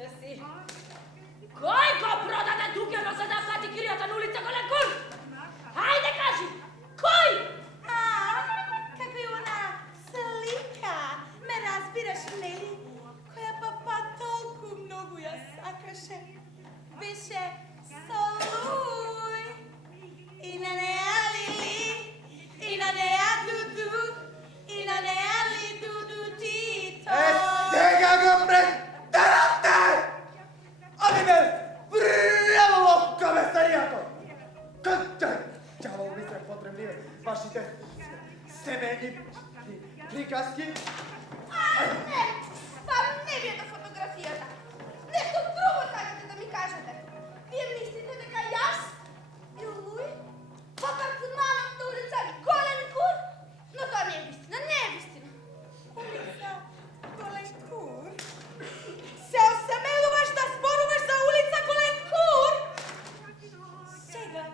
Uite si. Coi coproda de duche no se da plati chiriata în uliță Colecur! Haide, Cași! Coi! Kako je ona slika me razbira Šneli, koja pa toliko mnogo ja sakaše. Više soluj i na nea Lili, i na nea Dudu, i na nea li Dudu Tito. Stega ga pretarate! Ali me vrelo komesarijato! Čalo mi se potrebnije vašite semeni prikaski. Ne, pa ne bi do fotografijata. Nešto drugo sakate da mi kažete. Вие мислите дека јас и Луј по апартманот на улица Голенкур? Но тоа не е вистина, не е вистина. Улица Голенкур? Се осамелуваш да зборуваш за улица Голенкур? Сега,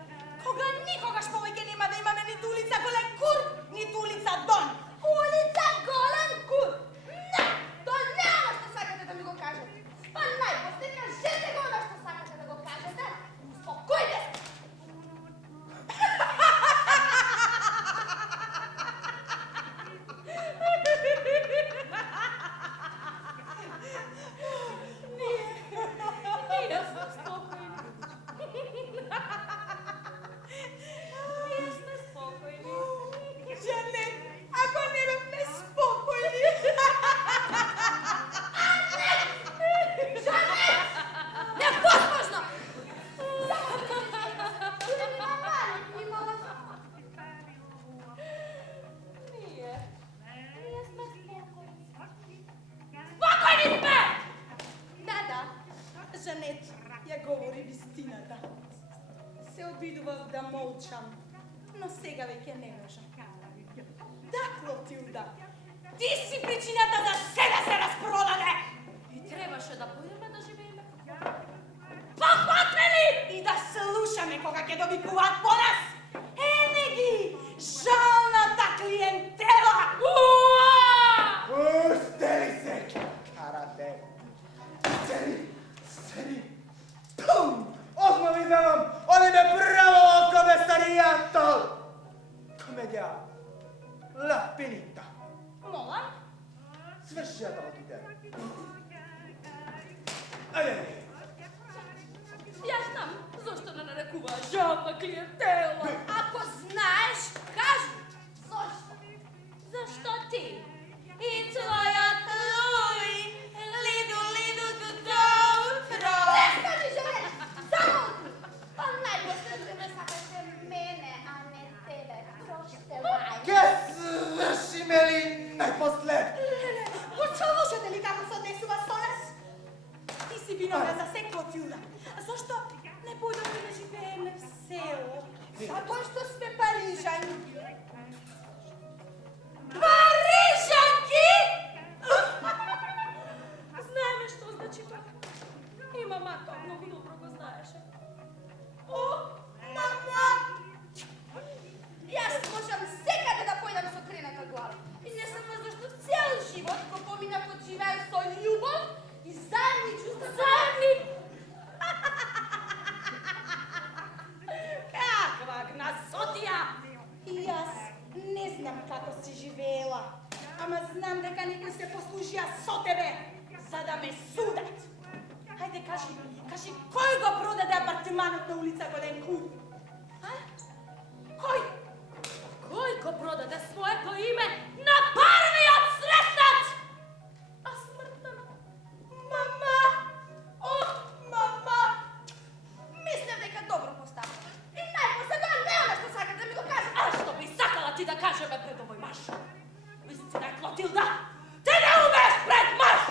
кога никогаш повеќе нема да имаме ниту улица Голенкур, ниту улица Дон. Улица Голенкур! Не, тоа не е што сакате да ми го кажете. Па најпосле кажете го она што сакате да го кажете. Успокојте се! Ние сме спокойни. Ние сме спокойни. Жанет, ако не бевме спокойни. Жанет! Невозможно! Ние сме спокойни. Спокойни сме! Да, Жанет, ја говори вистината. Се обидував да молчам, но сега веќе не можам. Да, Клотилда, ти си причината да се распродаде! И трябваше да појдеме да живееме како Похватвели! И да слушаме кога ќе довикуваат по нас! Ене ги, жалната клиентела! Пустели се, карате! Сери! Пум! Осма ви давам! Они ме право комесаријато! Комедија! La Finita! Молам? Сврши ја да отиде! Ајде! Јас знам зашто не нарекуваа жадна клиентела. Ако знаеш, кажи! Зошто? Зашто ти? И твојот Луј, лиду, до утро! Престани, Жанет! Само утро! Па најпосле ќе ме сакате мене, а не тебе. Прощавај! Ке свршиме ли најпослед? Слушате ли како се однесува со нас? Ти си виновна за се, Клотилда. Зошто не појдовме да живееме в село? Затоа што сме парижанки. Парижанки? Знаеме што значи тоа. И мама тоа многу добро го знаеше. О, мама! Јас можам секаде да појдам со крената глава. И не само зашто цел живот го поминав од живеен со љубов и заедни чувства. Заедни! Каква гнасотија! И јас не знам како си живеела, ама знам дека некои се послужија со тебе, за да ме судат. Хајде, кажи, кој го продаде апартманот на улица Голенкур? А? Кој? Кој го продаде своето име на првиот сретнач? А смртта? Мама! Ох, мама! Мислев дека добро поставам. И најпосле тоа не е она што сакате да ми го кажете. А што би сакала ти да кажеме пред овој маж? Вистина, Клотилда, ти не умееш пред маж!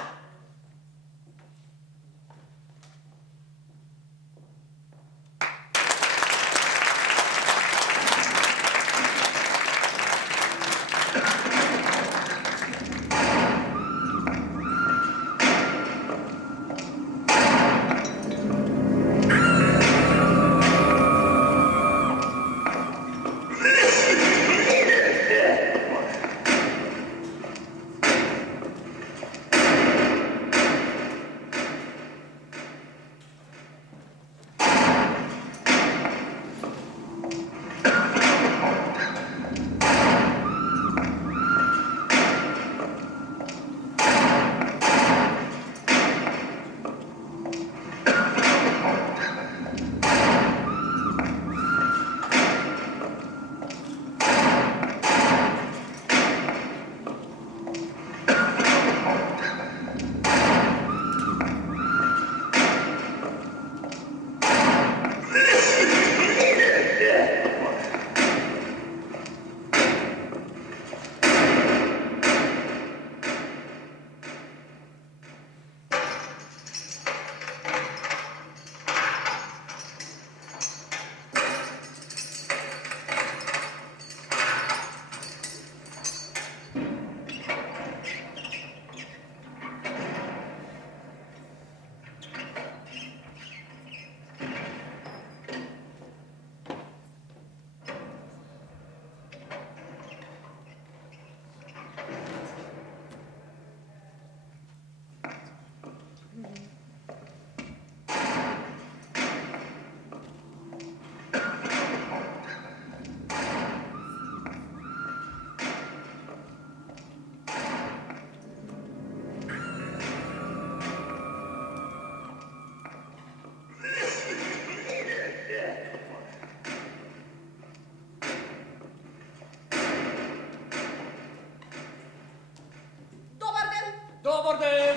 Dobar den!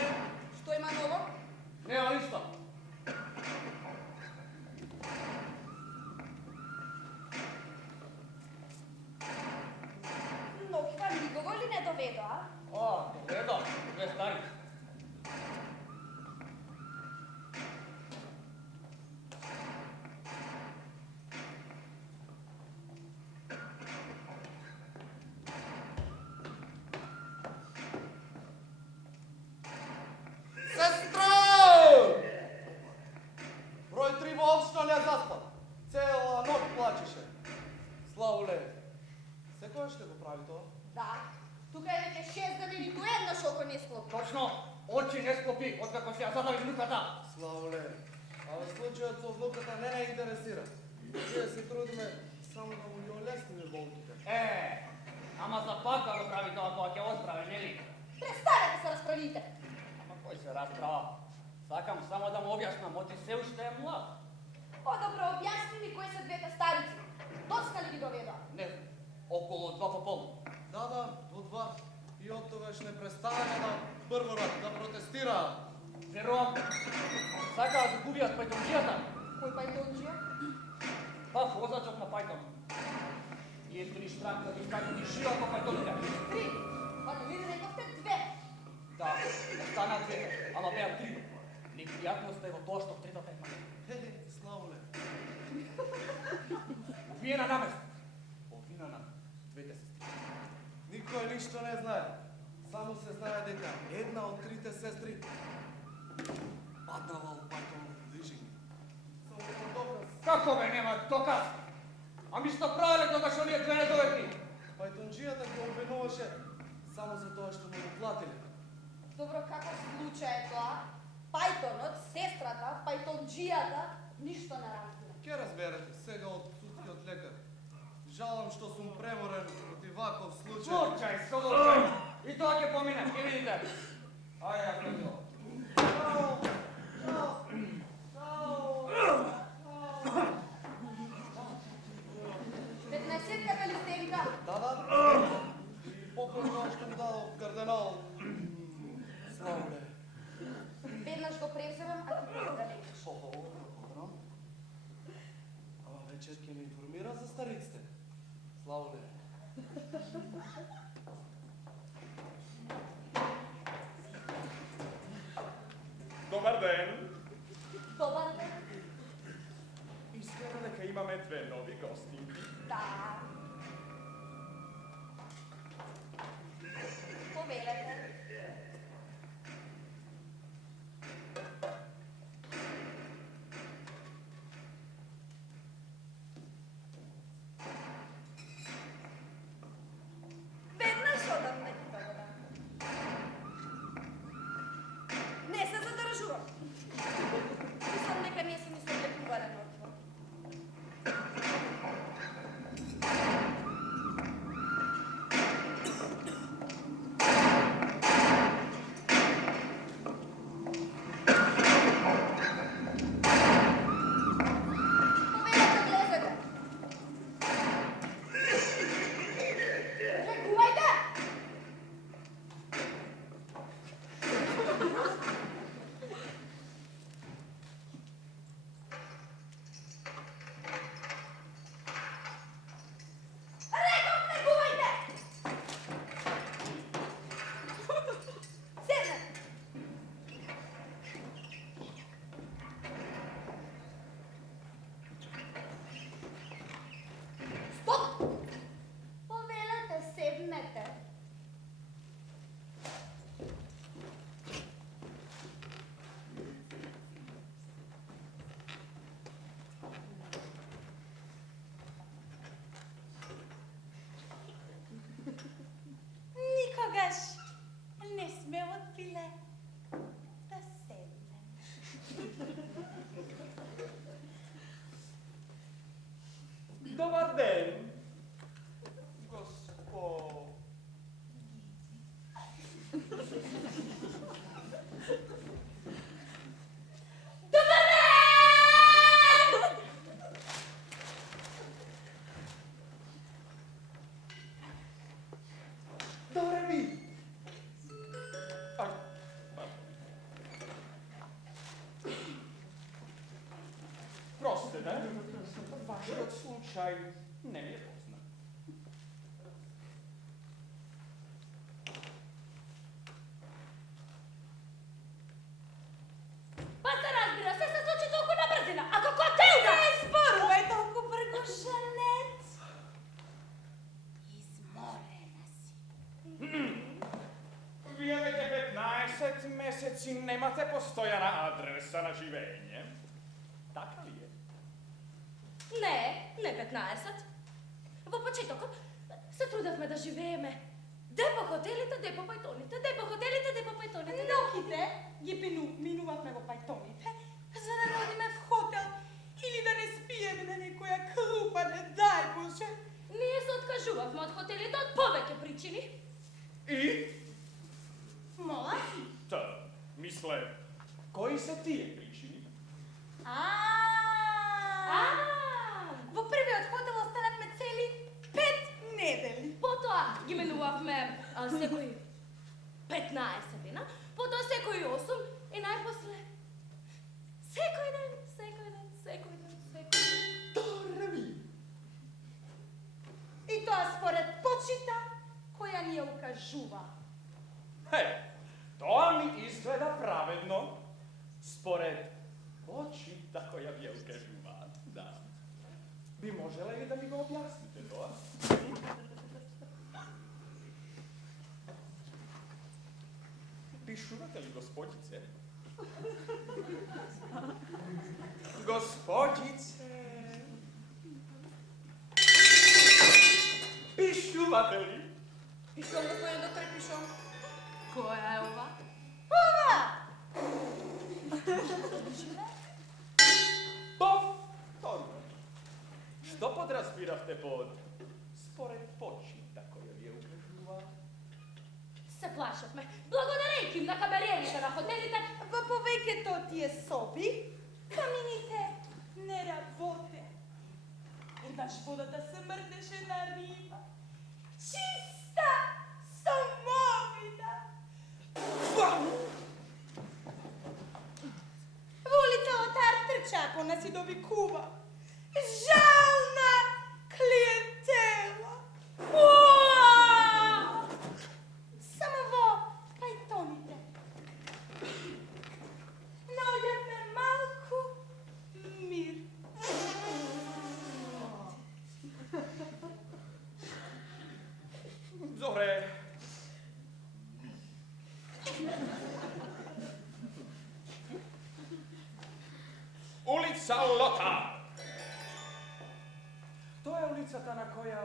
Što ima novo? Nema ništa. Mnogi vam nikogo li ne dovedo, a? A, dovedo, dve stari. Sestro! Broj 3 uopšte ne zaspal. Cela noć plačeše. Slavule, sekoj ще го прави то? Da. Tukaj je nekaj 6 dni, niti eno šoko ne sklopi. Точно, очи не склопи, откако ще ја задавиш внуката. Славоле, але случајот со внуката не ме интересира. Ние се трудиме само да му ги олесниме болките. Ама за пак да го прави тоа кога ќе осправи, нели? Престанете се разправите. Ама кој се расправа? Сакам само да му објаснам, оти се уште е млад. По-добро обясни ми кои са двете старици. Доста ли ги доведа? Не знам, около 2 по пол. Да, до 2. И од тогаш не престане да прво рад да протестира. Верувам, сакаат да губиат пајтонџијата. Кој па е тонџија? Па возачот на пајтон. И три штранка ги скачат и широко пајтоните. 3. Па да ви рековте 2. Да, останаа двете, ама беа 3. Непријатност е во тоа што третата е маја. Славоле. Увиена намест. Овина на двете сестри. Никој ништо не знае. Само се знае дека една од трите сестри паднала у пајтонов лижинг. Само еден доказ. Како бе нема доказ? Ами што правеле кога што ние две не доведни? Пајтонџијата го обвинуваше само за тоа што му го платиле. Добро, каков случај е тоа? Пајтонот, сестрата, пајтонџијата, ништо не разбира. Ке разберете сега од судскиот лекар. Жалам што сум преморен проти ваков случај. Случај. И тоа ќе помине, ќе видите. Ајде, ја препило. Петнаесетката ли стенка? Да. И покрај тоа што му дадо кардинал Славоле. Веднаш го превземам, а ти да лечиш. Добро. Ама вечер ќе ме информира за стариците. Славоле. Добар ден! Добар ден. Изгледа дека имаме две нови гостинки. Да. Повелете. Веднаш одам ме ти да. Не се задржувам. Мислам дека не се ми се облекуване на това. Повелете, влезете. Лекувайте! Реков, лекувайте! Седне! Стоп! Повелете, седнете. Никогаш не сме отбиле да седнем. Добар ден! Госпо... Добър ден! Добре ми! da? Vaš slučaj ne mi je poznat. Pa se razbira, sve se sluči toliko na brzina. Ako ko te uda! Ne zboruj toliko brgo, Žanet. Izmorena si. Vие веќе 15 месеци немате постојана адреса на живење. Така ли е? Не 15. Во почетокот се трудевме да живееме. Де по хотелите, де по пајтоните, де по хотелите, де по пајтоните. Ноките ги минувавме во пајтоните, за да не одиме в хотел или да не спиеме на некоја клупа, не дај Боже. Ние се откажувавме од хотелите од повеќе причини. И? Мола? Та, мисле, кои се тие причини? Во првиот хотел останавме цели 5 недели. Потоа ги менувавме секој 15 дена, потоа секој 8 и најпосле секој ден. Дорми! И тоа според почита која ни ја укажува. Тоа ми изгледа праведно, според почита која ви ја укажува. Да. Би можела ли да ми го објасните тоа? Пишувате ли, господице? Господице! Пишувате ли? Пишом, господин доктор, пишом. Која е ова? Ова! Повторно. Што подразбиравте под според почита која ви ја укажува? Се плашавме. Благодарејќи им на камериерите на хотелите. Во повеќето од тие соби, камините не работе. Еднаш водата се мрдеше на риба. Чиста, самовида. Во улица Лотар трча по нас и довикува. Жална клиентела. Само во пајтоните. Наоѓавме малку мир. Добре. Улица Лотар. Тоа е улицата на која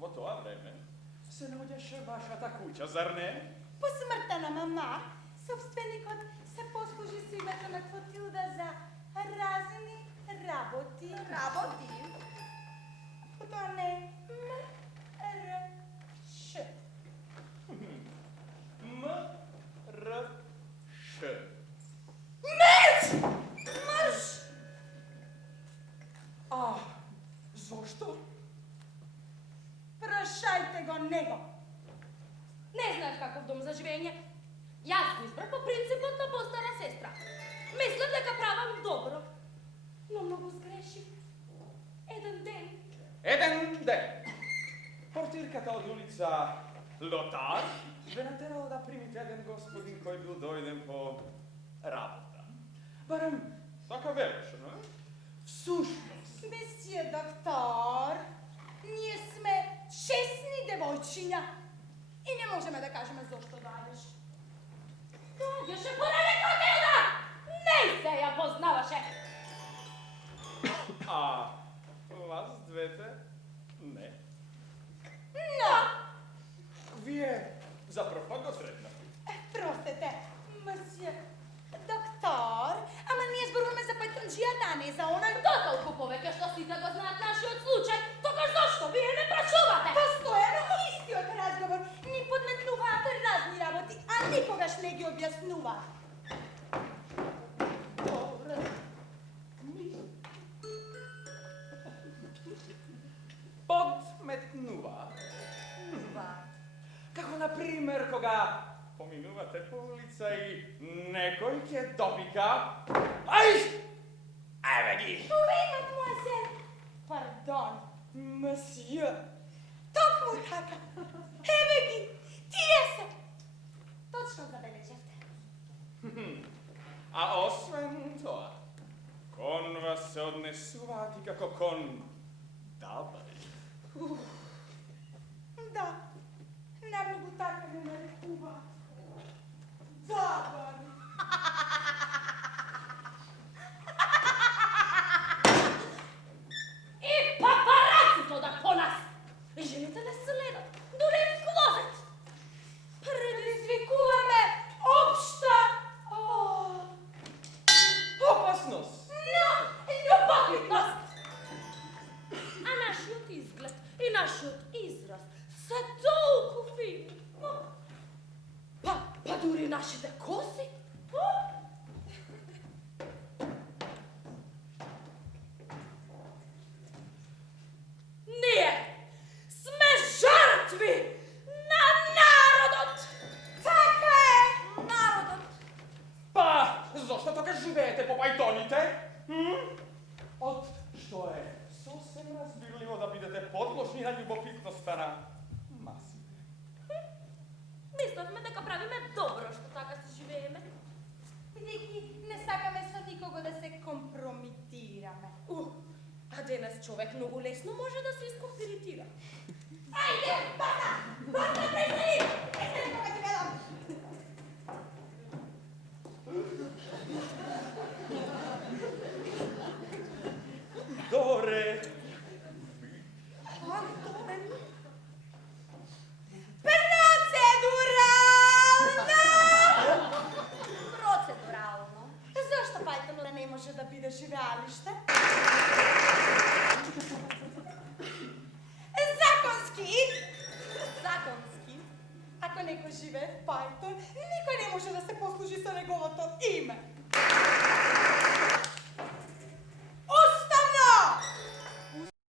во тоа време се наоѓаше вашата куќа, зар не? По смртта на мама, собственикот се послужи со името на Клотилда за разни работи. Работи? Тоа не М-Р-Ш. М-Р-Ш. Марш! Зошто? Прашајте го него. Не знаеш каков дом за живење. Јас го избрав по принципот на постара сестра. Мислам дека правам добро, но многу сгрешив. Еден ден. Портирката од улица Лотар ве натерала да примите еден господин кој бил дојден по работа. Барем, така велеше, не? Всушност. Месие доктор, ние сме честни девојчиња и не можеме да кажеме зошто доаѓаш. Доаѓаше поради Клотилда! Не се ја познаваше. А вас двете не. Но, Вие за прв пат го сретнавте. простете, месие доктор, ама ние зборуваме за пајтонџијата, а не за онај. Дотолку повеќе што сите го знаат нашиот случај, тогаш зошто вие не прашувате? Постојано истиот разговор, ни подметнуваат разни работи, а никогаш не ги објаснуваат. Добре. Подметнува. Како, например, кога поминувате по улица и некој ќе допика. Ај! Еве ги! Oui, mademoiselle. Pardon, monsieur. Токму така. Еве ги. Тие се. Точно забележавте. А освен тоа, кон вас се однесуваат и како кон дабари. Да, немногу така ме нарекуваат. Добар. И папарацито да по нас. И жените не следат. Дори в клозет. Предизвикуваме обща Опасност! Любопитност. А нашиот изглед и нашиот израз се толку фини. Па дури нашите коси. Ние сме жртви на народот. Така е, народот. Па, зошто така живеете по пајтоните? Од што е сосем разбирливо да бидете подложни на љубопитноста на масите. Мислевме дека правиме добро што така се живееме. Бидејќи не сакаме со никого да се компрометираме. А денес човек многу лесно може да се искомпрометира. Ајде, бата! Бата, престани! Престани кога ти велам! Доре! Процедурално. Зашто Пајтон не може да биде живеалиште? Законски. Законски. Ако некој живее в Пајтон, никој не може да се послужи со неговото име.